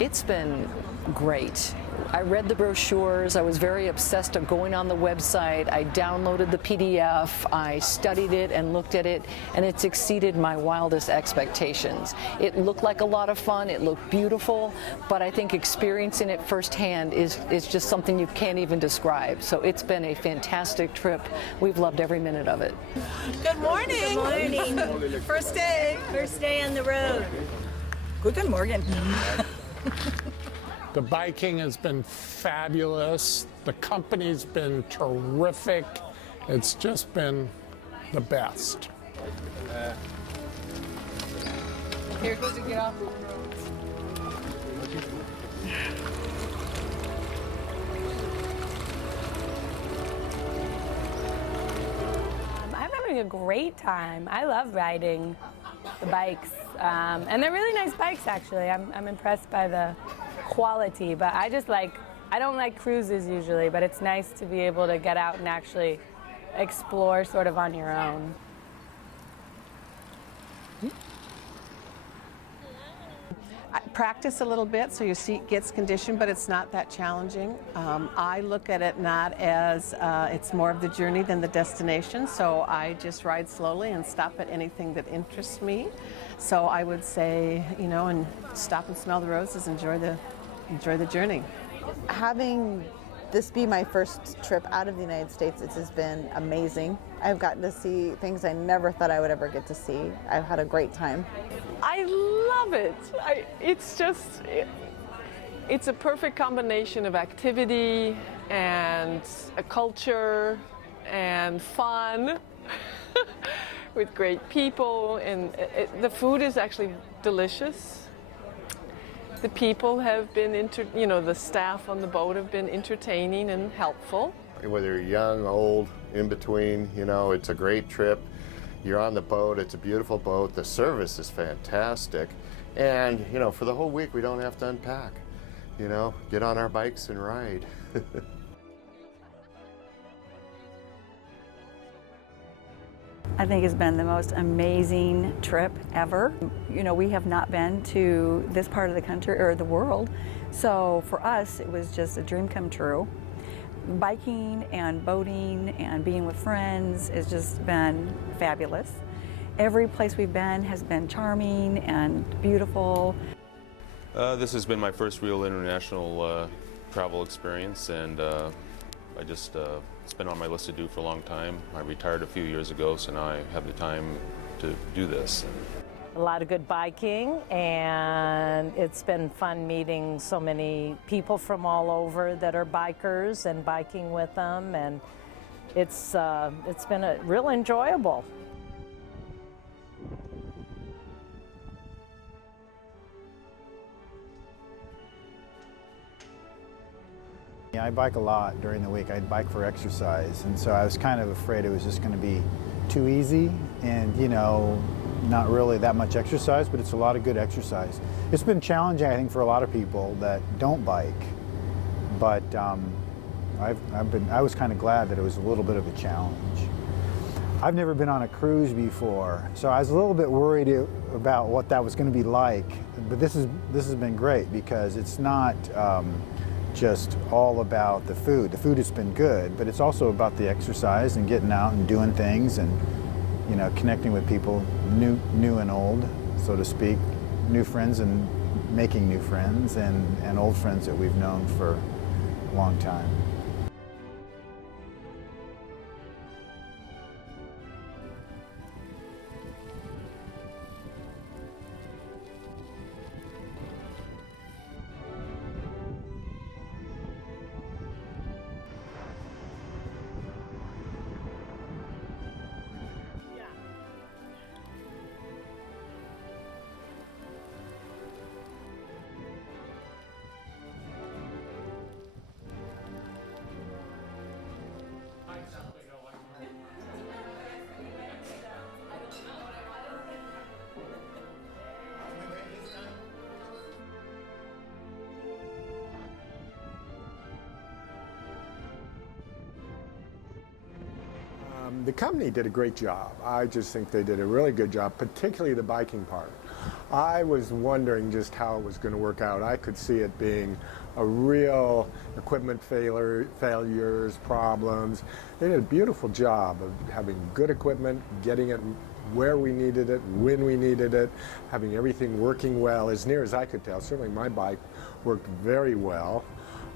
It's been great. I read the brochures. I was very obsessed of going on the website. I downloaded the PDF. I studied it and looked at it, and it's exceeded my wildest expectations. It looked like a lot of fun. It looked beautiful, but I think experiencing it firsthand is just something you can't even describe. So it's been a fantastic trip. We've loved every minute of it. Good morning. Good morning. First day. First day on the road. Guten Morgen. The biking has been fabulous. The company's been terrific. It's just been the best. Here goes to get off. I'm having a great time. I love riding the bikes, and they're really nice bikes actually. I'm impressed by the quality, but I don't like cruises usually, but it's nice to be able to get out and actually explore sort of on your own. I practice a little bit so your seat gets conditioned, but it's not that challenging. I look at it not as it's more of the journey than the destination, so I just ride slowly and stop at anything that interests me. So I would say, and stop and smell the roses, enjoy the journey. Having this be my first trip out of the United States, it has been amazing. I've gotten to see things I never thought I would ever get to see. I've had a great time. I love it. It's a perfect combination of activity and a culture and fun with great people, and the food is actually delicious. The people have been, the staff on the boat have been entertaining and helpful. Whether you're young, old, in between, it's a great trip. You're on the boat, it's a beautiful boat, the service is fantastic. And, for the whole week we don't have to unpack. Get on our bikes and ride. I think it's been the most amazing trip ever. We have not been to this part of the country or the world, so for us it was just a dream come true. Biking and boating and being with friends has just been fabulous. Every place we've been has been charming and beautiful. This has been my first real international travel experience, and it's been on my list to do for a long time. I retired a few years ago, so now I have the time to do this. A lot of good biking, and it's been fun meeting so many people from all over that are bikers and biking with them, and it's been a real enjoyable. Yeah, I bike a lot during the week. I bike for exercise, and so I was kind of afraid it was just going to be too easy and, not really that much exercise, but it's a lot of good exercise. It's been challenging, I think, for a lot of people that don't bike, but I was kind of glad that it was a little bit of a challenge. I've never been on a cruise before, so I was a little bit worried about what that was going to be like, but this has been great because it's not just all about the food. The food has been good, but it's also about the exercise and getting out and doing things and connecting with people, new and old, so to speak, new friends and making new friends, and old friends that we've known for a long time. The company did a great job. I just think they did a really good job, particularly the biking part. I was wondering just how it was going to work out. I could see it being a real equipment failures, problems. They did a beautiful job of having good equipment, getting it where we needed it, when we needed it, having everything working well, as near as I could tell. Certainly my bike worked very well.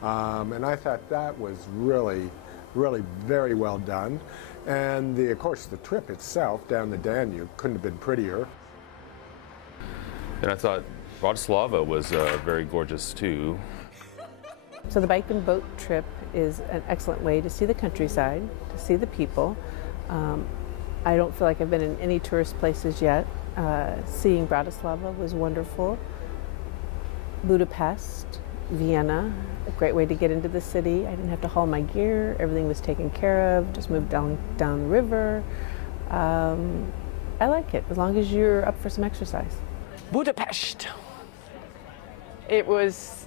And I thought that was really very well done. And of course, the trip itself down the Danube couldn't have been prettier. And I thought Bratislava was very gorgeous too. So the bike and boat trip is an excellent way to see the countryside, to see the people. I don't feel like I've been in any tourist places yet. Seeing Bratislava was wonderful. Budapest, Vienna, a great way to get into the city. I didn't have to haul my gear. Everything was taken care of. Just moved down the river. I like it, as long as you're up for some exercise. Budapest. It was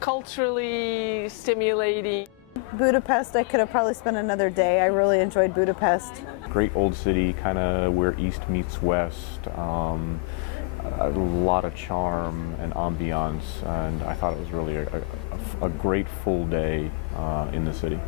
culturally stimulating. Budapest, I could have probably spent another day. I really enjoyed Budapest. Great old city, kind of where east meets west. A lot of charm and ambiance, and I thought it was really a great full day in the city.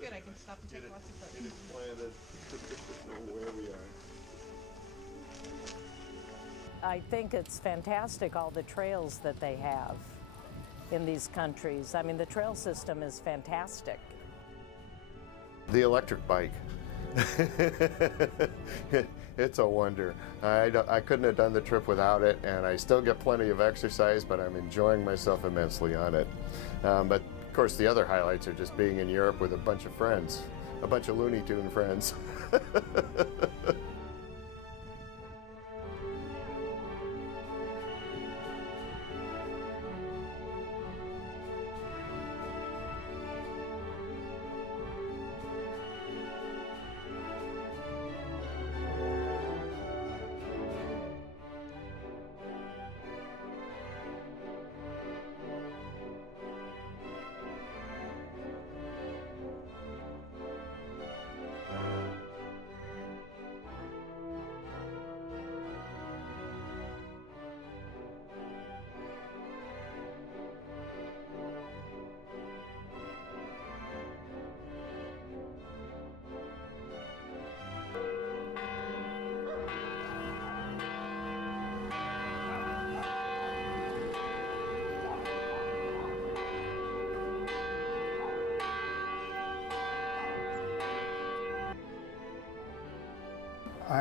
Good, I can stop and take lots of photos. I think it's fantastic, all the trails that they have in these countries. I mean, the trail system is fantastic. The electric bike. It's a wonder. I couldn't have done the trip without it, and I still get plenty of exercise, but I'm enjoying myself immensely on it. But of course, the other highlights are just being in Europe with a bunch of friends, a bunch of Looney Tune friends.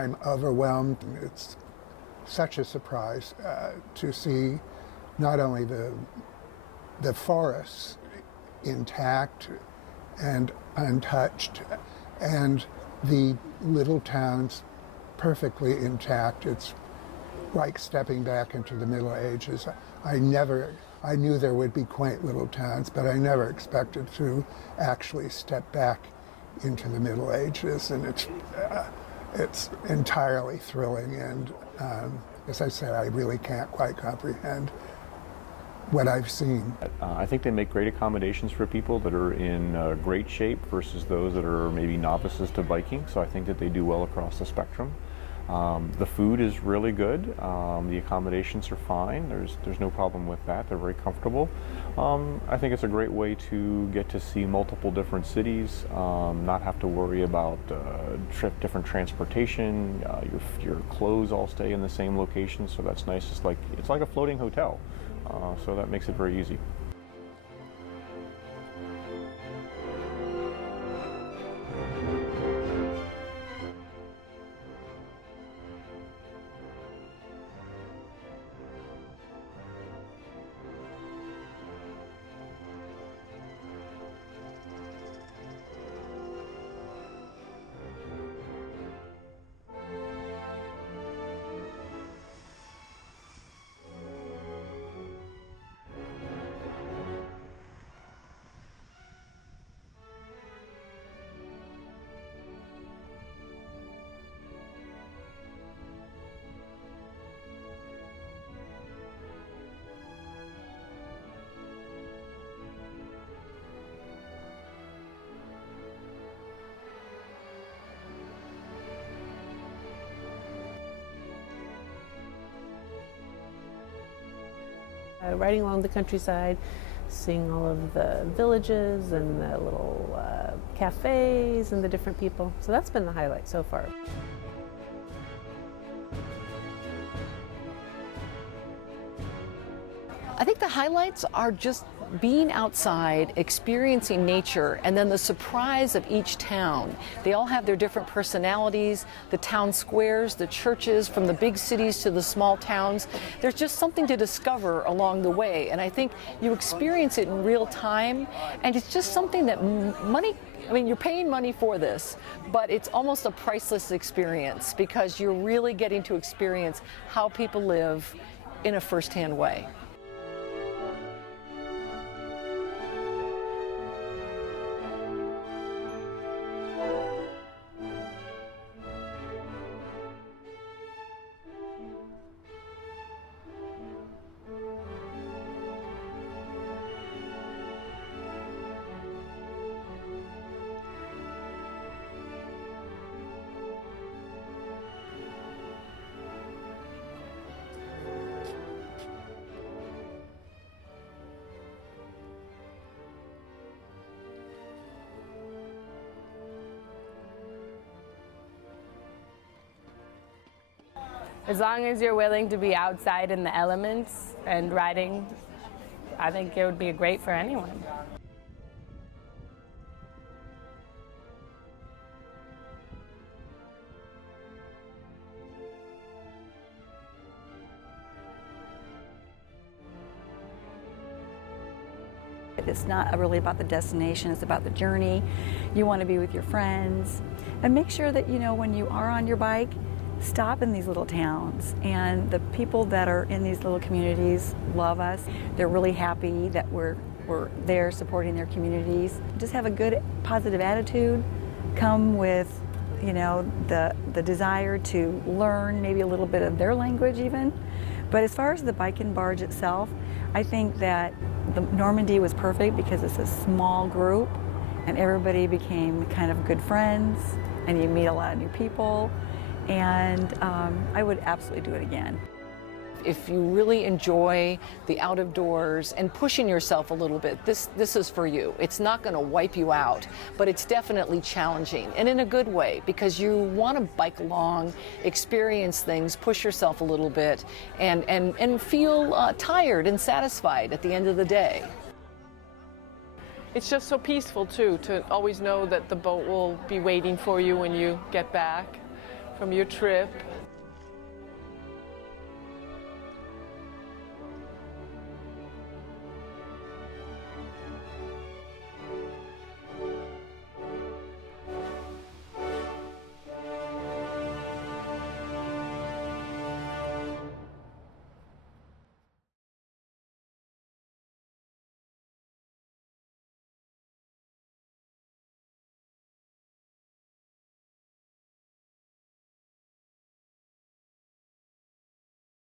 I'm overwhelmed. It's such a surprise to see not only the forests intact and untouched, and the little towns perfectly intact. It's like stepping back into the Middle Ages. I knew there would be quaint little towns, but I never expected to actually step back into the Middle Ages, and it's entirely thrilling. And as I said, I really can't quite comprehend what I've seen. I think they make great accommodations for people that are in great shape versus those that are maybe novices to biking, so I think that they do well across the spectrum. The food is really good. The accommodations are fine. There's no problem with that. They're very comfortable. I think it's a great way to get to see multiple different cities, not have to worry about different transportation. Your clothes all stay in the same location, so that's nice. It's like a floating hotel, so that makes it very easy. Riding along the countryside, seeing all of the villages and the little cafes and the different people. So that's been the highlight so far. I think the highlights are just being outside, experiencing nature, and then the surprise of each town. They all have their different personalities, the town squares, the churches, from the big cities to the small towns. There's just something to discover along the way, and I think you experience it in real time, and it's just something that you're paying money for this, but it's almost a priceless experience because you're really getting to experience how people live in a first-hand way. As long as you're willing to be outside in the elements and riding, I think it would be great for anyone. It's not really about the destination, it's about the journey. You want to be with your friends. And make sure that, when you are on your bike, stop in these little towns. And the people that are in these little communities love us. They're really happy that we're there supporting their communities. Just have a good, positive attitude. Come with, the desire to learn maybe a little bit of their language even. But as far as the bike and barge itself, I think that the Normandy was perfect because it's a small group and everybody became kind of good friends and you meet a lot of new people, and I would absolutely do it again. If you really enjoy the out of doors and pushing yourself a little bit, this is for you. It's not going to wipe you out, but it's definitely challenging, and in a good way, because you want to bike along, experience things, push yourself a little bit, and feel tired and satisfied at the end of the day. It's just so peaceful too, to always know that the boat will be waiting for you when you get back from your trip.